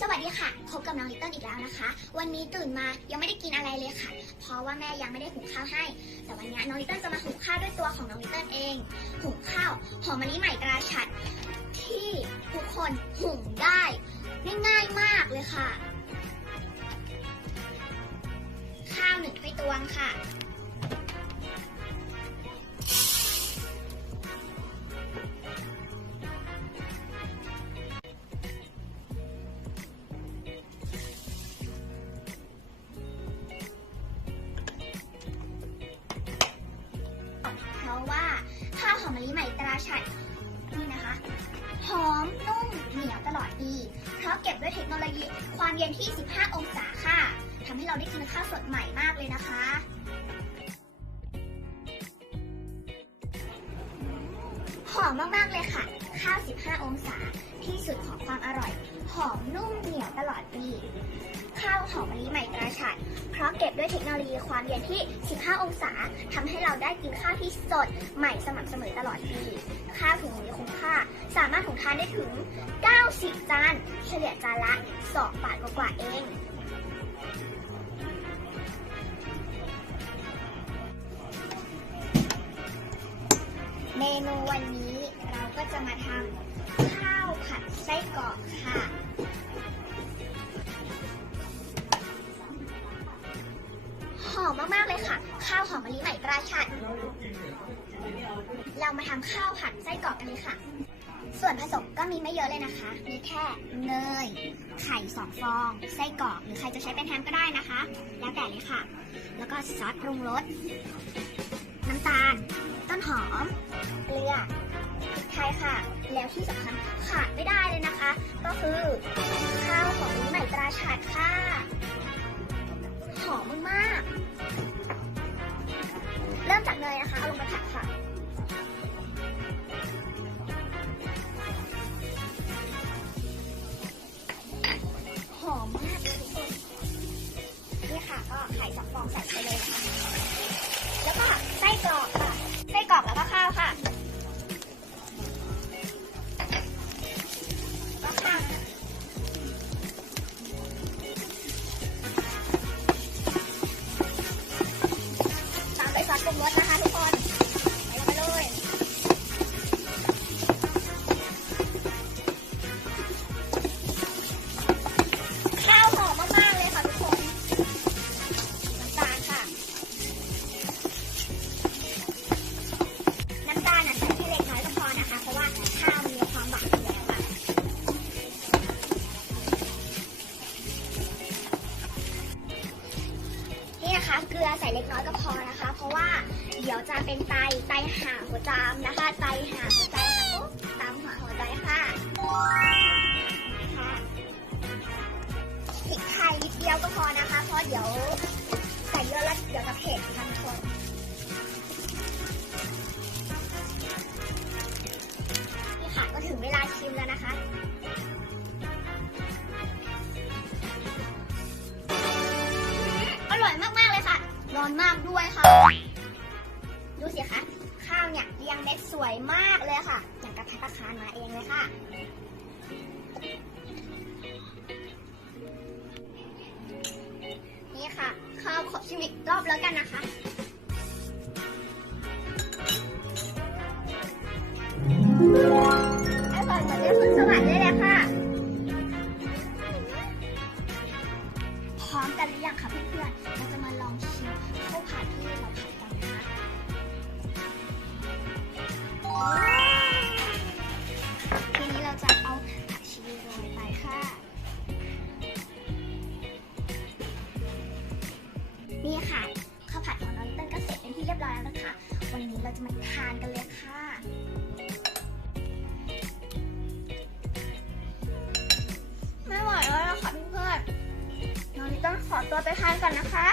สวัสดีค่ะ พบกับน้องลิตเติ้ลอีกแล้วนะคะ วันนี้ตื่นมายังไม่ได้กินอะไรเลยค่ะ เพราะว่าแม่ยังไม่ได้หุงข้าวให้ แต่วันนี้น้องลิตเติ้ลจะมาหุงข้าวด้วยตัวของน้องลิตเติ้ลเอง หุงข้าวหอมมะลิใหม่ตราชัด ที่ทุกคนหุงได้ง่ายๆมากเลยค่ะ ข้าวหนึ่งถ้วยตวงค่ะ เหนียวตลอดปีเพราะเก็บด้วยเทคโนโลยีความเย็นที่ 15 องศาค่ะทำให้เราได้กินข้าวสดใหม่มากเลยนะคะหอมมากๆเลยค่ะ ข้าว 15 องศาที่สุดของความอร่อย หอมนุ่มเหนียวตลอดปีาวหอมมะลิใหม่ตราชัดเพราะเก็บด้วยเทคโนโลยีความเย็นที่ 15 องศาทำให้เราได้กินข้าวที่สดใหม่สม่ำเสมอตลอดปี ข้าวถุงนี้คุ้มค่า สามารถถุงทานได้ถึง 90 จาน เฉลี่ยจานละ 2 บาทกว่าเองเมนูวันนี้เราก็จะมาทำข้าวผัดไส้กรอกค่ะ มมากๆเลยค่ะ ข้าวหอมมะลิใหม่ตราชัดเรามาทำข้าวผัดไส้กรอกกันเลยค่ะ ส่วนผสมก็มีไม่เยอะเลยนะคะ มีแค่เนย ไข่สองฟอง ไส้กรอก หรือใครจะใช้เป็นแฮมก็ได้นะคะ แล้วแต่เลยค่ะ แล้วก็ซอสปรุงรส น้ำตาล ต้นหอม เกลือพริกไทยค่ะ แล้วที่สำคัญขาดไม่ได้เลยนะคะ ก็ ไลือใส่เล็กน้อยก็พอนะคะ เพราะว่าเดี๋ยวจะเป็นไตไตหาหัวจามนะคะไตหาหัวใจค่ะตามหาหัวใจค่ะค่ะพริกไทยนิดเดียวก็พอนะคะ เพราะเดี๋ยวใส่เยอะแล้วเดี๋ยวจะเผ็ดทุกคนนี่ค่ะก็ถึงเวลาชิมแล้วนะคะ อนมากด้วยค่ะ ดูสิคะ ข้าวเนี่ยเรียงเม็ดสวยมากเลยค่ะ อย่างกับพัตตาคารมาเองเลยค่ะนี่ค่ะ ข้าวขอชิมอีกรอบแล้วกันนะคะอร่อยเหมือนได้ขึ้นสวรรค์เลยแหละค่ะ พร้อมกันหรือยังคะเพื่อนๆเราจะมาลองชิม ข้าวผัดที่เราผัดกันนะคะว้าวทีนี้เราจะเอาผักชีโรยไปค่ะ นี่ค่ะ ข้าวผัดของน้องตเติ้ลก็เสร็จเป็นที่เรียบร้อยแล้วนะคะ วันนี้เราจะมาทานกันเลยค่ะไม่ไหวแล้วค่ะเพื่อนๆน้องลิตเติ้ลขอตัวไปทานก่อนนะคะ